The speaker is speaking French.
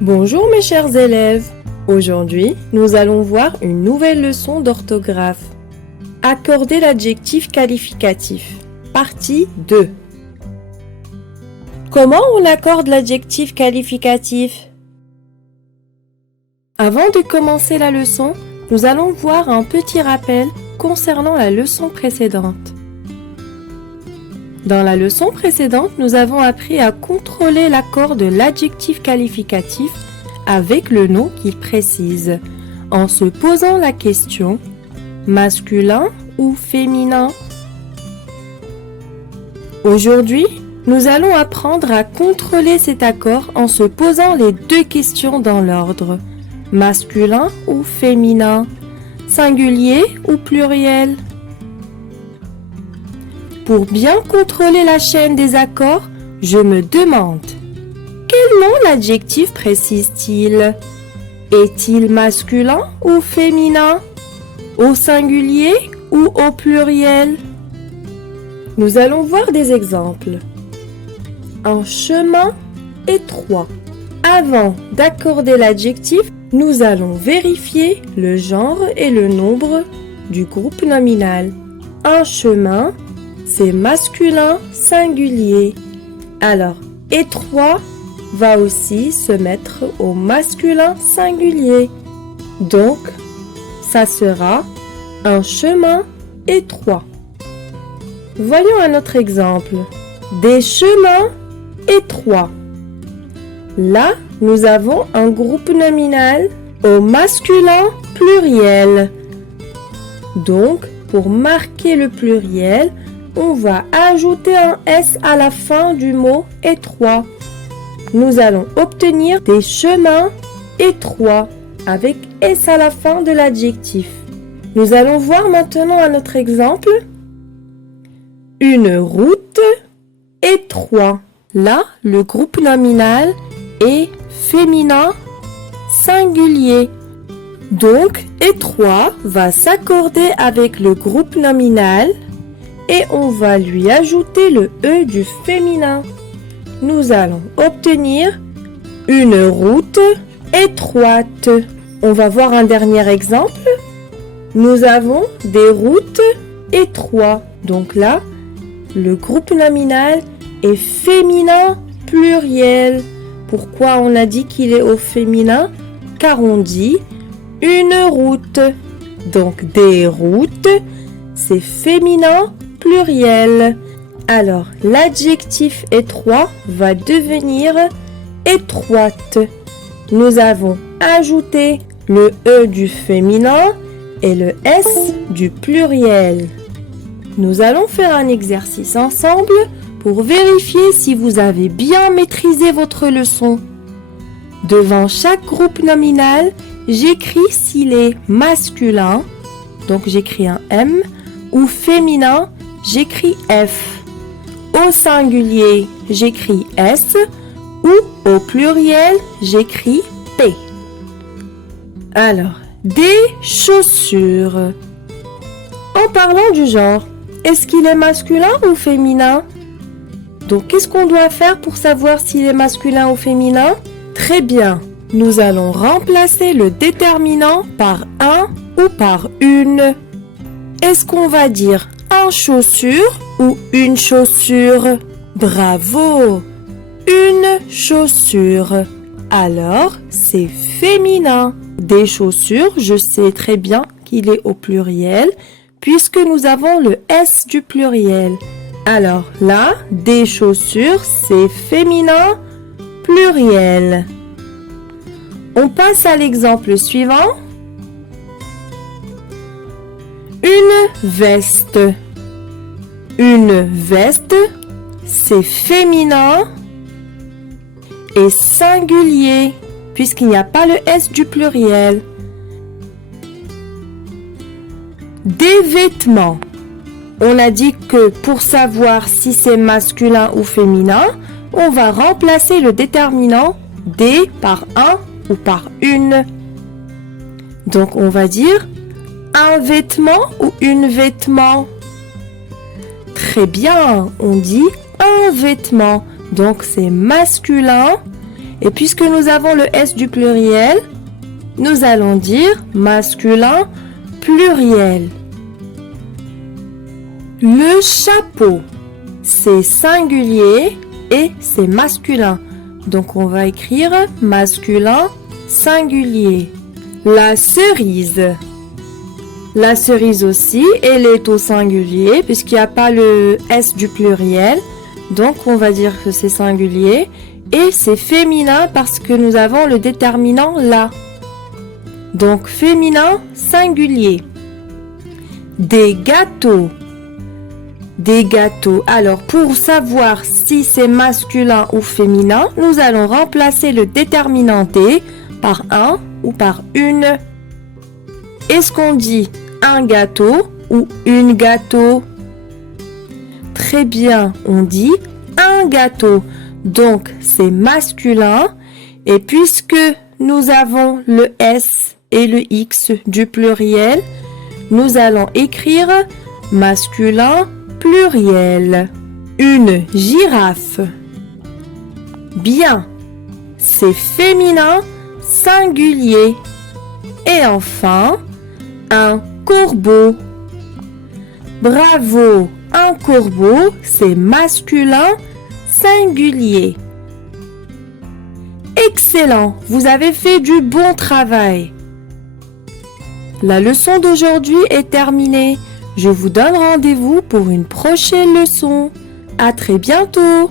Bonjour mes chers élèves. Aujourd'hui, nous allons voir une nouvelle leçon d'orthographe. Accorder l'adjectif qualificatif. Partie 2. Comment on accorde l'adjectif qualificatif? Avant de commencer la leçon, nous allons voir un petit rappel concernant la leçon précédente. Dans la leçon précédente, nous avons appris à contrôler l'accord de l'adjectif qualificatif avec le nom qu'il précise, en se posant la question masculin ou féminin. Aujourd'hui, nous allons apprendre à contrôler cet accord en se posant les deux questions dans l'ordre. Masculin ou féminin? Singulier ou pluriel? Pour bien contrôler la chaîne des accords, je me demande, quel nom l'adjectif précise-t-il? Est-il masculin ou féminin? Au singulier ou au pluriel? Nous allons voir des exemples. Un chemin étroit. Avant d'accorder l'adjectif, nous allons vérifier le genre et le nombre du groupe nominal. Un chemin, c'est masculin singulier. Alors, étroit va aussi se mettre au masculin singulier. Donc, ça sera un chemin étroit. Voyons un autre exemple. Des chemins étroits. Là, nous avons un groupe nominal au masculin pluriel. Donc, pour marquer le pluriel, on va ajouter un S à la fin du mot étroit. Nous allons obtenir des chemins étroits avec S à la fin de l'adjectif. Nous allons voir maintenant un autre exemple. Une route étroite. Là, le groupe nominal est féminin singulier. Donc, étroit va s'accorder avec le groupe nominal et on va lui ajouter le E du féminin. Nous allons obtenir une route étroite. On va voir un dernier exemple. Nous avons des routes étroites. Donc là, le groupe nominal est féminin pluriel. Pourquoi on a dit qu'il est au féminin? Car on dit une route. Donc des routes, c'est féminin pluriel. Alors, l'adjectif étroit va devenir étroite. Nous avons ajouté le E du féminin et le S du pluriel. Nous allons faire un exercice ensemble pour vérifier si vous avez bien maîtrisé votre leçon. Devant chaque groupe nominal, j'écris s'il est masculin, donc j'écris un M, ou féminin, j'écris F. Au singulier, j'écris S ou au pluriel, j'écris P. Alors, des chaussures. En parlant du genre, est-ce qu'il est masculin ou féminin? Donc, qu'est-ce qu'on doit faire pour savoir s'il est masculin ou féminin? Très bien, nous allons remplacer le déterminant par un ou par une. Est-ce qu'on va dire un chaussure ou une chaussure? Bravo! Une chaussure. Alors, c'est féminin. Des chaussures, je sais très bien qu'il est au pluriel puisque nous avons le S du pluriel. Alors là, des chaussures, c'est féminin pluriel. On passe à l'exemple suivant. Une veste. Une veste, c'est féminin et singulier, puisqu'il n'y a pas le S du pluriel. Des vêtements. On a dit que pour savoir si c'est masculin ou féminin, on va remplacer le déterminant des par un ou par une. Donc on va dire un vêtement ou une vêtement. Très bien, on dit un vêtement. Donc c'est masculin Et puisque nous avons le S du pluriel, nous allons dire masculin pluriel. Le chapeau, c'est singulier et c'est masculin. Donc on va écrire masculin singulier. La cerise. La cerise aussi, elle est au singulier puisqu'il n'y a pas le S du pluriel. Donc on va dire que c'est singulier. Et c'est féminin parce que nous avons le déterminant la. Donc féminin singulier. Des gâteaux. Des gâteaux. Alors pour savoir si c'est masculin ou féminin, nous allons remplacer le déterminant des par un ou par une. Est-ce qu'on dit un gâteau ou une gâteau? Très bien, on dit un gâteau. Donc c'est masculin. Et puisque nous avons le S et le X du pluriel, nous allons écrire masculin pluriel. Une girafe. Bien, c'est féminin singulier. Et enfin, un corbeau. Bravo, un corbeau, c'est masculin singulier. Excellent, vous avez fait du bon travail. La leçon d'aujourd'hui est terminée. Je vous donne rendez-vous pour une prochaine leçon. À très bientôt.